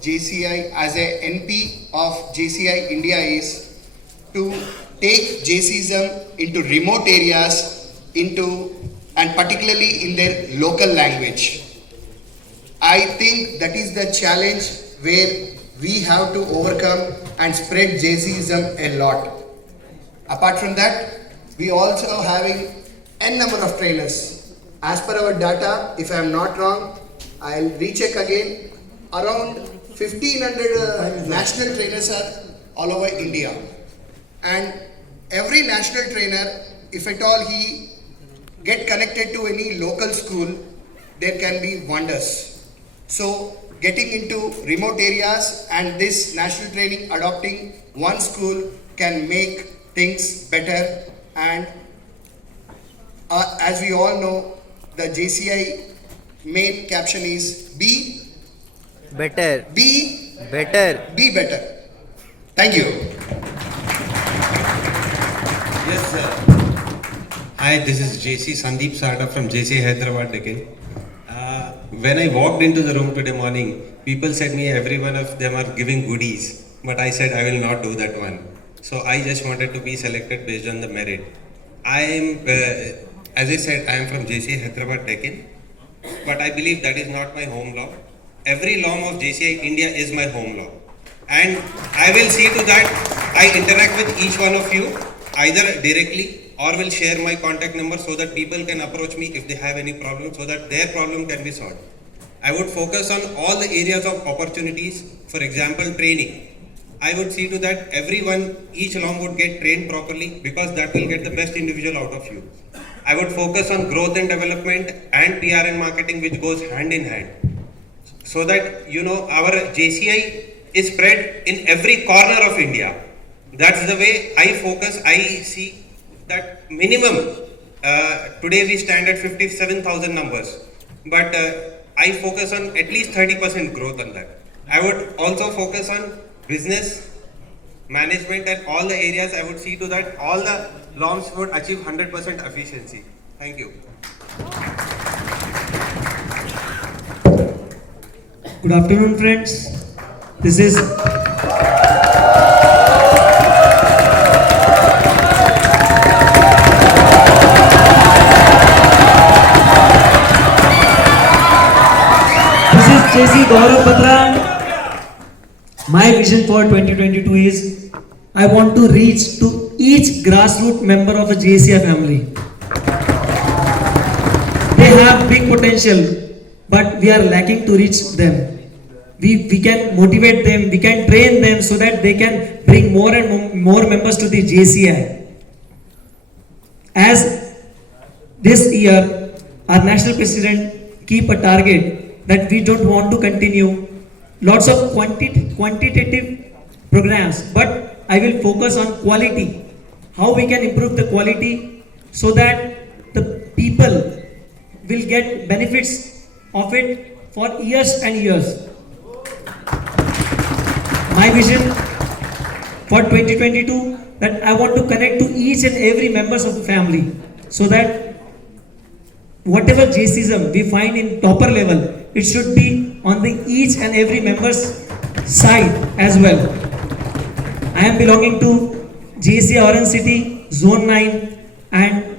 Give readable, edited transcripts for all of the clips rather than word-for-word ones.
JCI as a NP of JCI India is to take JCism into remote areas and particularly in their local language. I think that is the challenge where we have to overcome and spread JCism a lot. Apart from that, we also having n number of trainers. As per our data, if I am not wrong, I'll recheck again. Around 1500 national trainers are all over India, and every national trainer, if at all he get connected to any local school, there can be wonders. So getting into remote areas and this national training adopting one school can make things better. And as we all know, the JCI main caption is be better. Be Better. Be better. Thank you. Yes, sir. Hi, this is JC Sandeep Sarda from JC Hyderabad Deccan. When I walked into the room today morning, people said me every one of them are giving goodies, but I said I will not do that one. So I just wanted to be selected based on the merit. I am, as I said, I am from JC Hyderabad Deccan, but I believe that is not my home law. Every law of JCI India is my home law, and I will see to that I interact with each one of you either directly or will share my contact number so that people can approach me if they have any problem, so that their problem can be solved. I would focus on all the areas of opportunities. For example, training. I would see to that everyone, each along would get trained properly, because that will get the best individual out of you. I would focus on growth and development and PR and marketing, which goes hand in hand, so that our JCI is spread in every corner of India. That's the way I focus. I see that minimum, today we stand at 57,000 numbers, but I focus on at least 30% growth on that. I would also focus on business, management, and all the areas. I would see to that all the LOMs would achieve 100% efficiency. Thank you. Good afternoon, friends. This is JC Gaurav Batra. My vision for 2022 is I want to reach to each grassroots member of the JCI family. They have big potential, but we are lacking to reach them. We can motivate them, we can train them so that they can bring more and more members to the JCI. As this year, our national president keep a target that we don't want to continue lots of quantitative programs, but I will focus on quality. How we can improve the quality so that the people will get benefits of it for years and years. My vision for 2022 that I want to connect to each and every members of the family, so that whatever JCism we find in topper level, it should be on the each and every member's side as well. I am belonging to JCI Orange City, Zone 9, and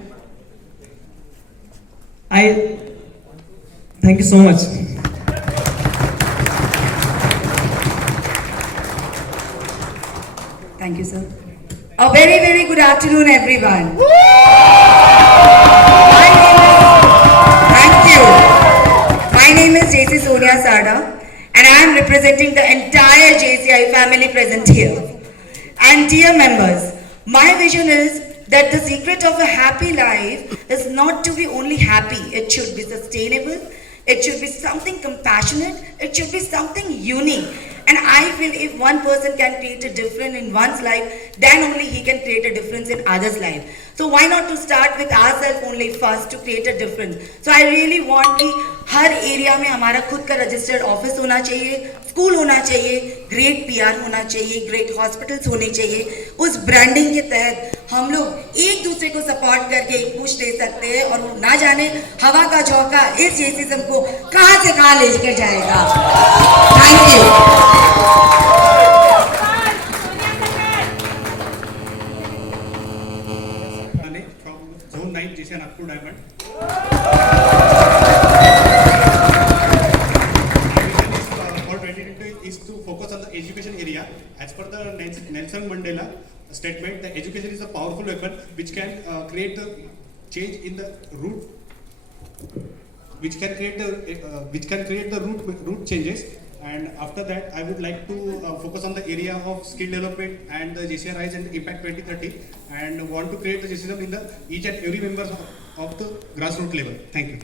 I thank you so much. Thank you, sir. A very, very good afternoon, everyone. My name is JC Sonia Sarda, and I am representing the entire JCI family present here. And dear members, my vision is that the secret of a happy life is not to be only happy. It should be sustainable. It should be something compassionate. It should be something unique. And I feel if one person can create a difference in one's life, then only he can create a difference in others' life. So why not to start with ourselves only first to create a difference? So I really want कि हर area में हमारा खुद का registered office होना चाहिए, school होना चाहिए, great PR होना चाहिए, ग्रेट हॉस्पिटल्स होने चाहिए. उस ब्रांडिंग के तहत हम लोग एक दूसरे को सपोर्ट करके एक पुश दे सकते हैं, और वो ना जाने हवा का झोंका इस जेसीज्म को कहां से कहां लेकर जाएगा. Thank you. statement that education is a powerful weapon which can create the change in the root, which can create the root changes. And after that, I would like to focus on the area of skill development and the JCI Rise and Impact 2030, and want to create the JCism in the each and every member of the grassroots level. Thank you.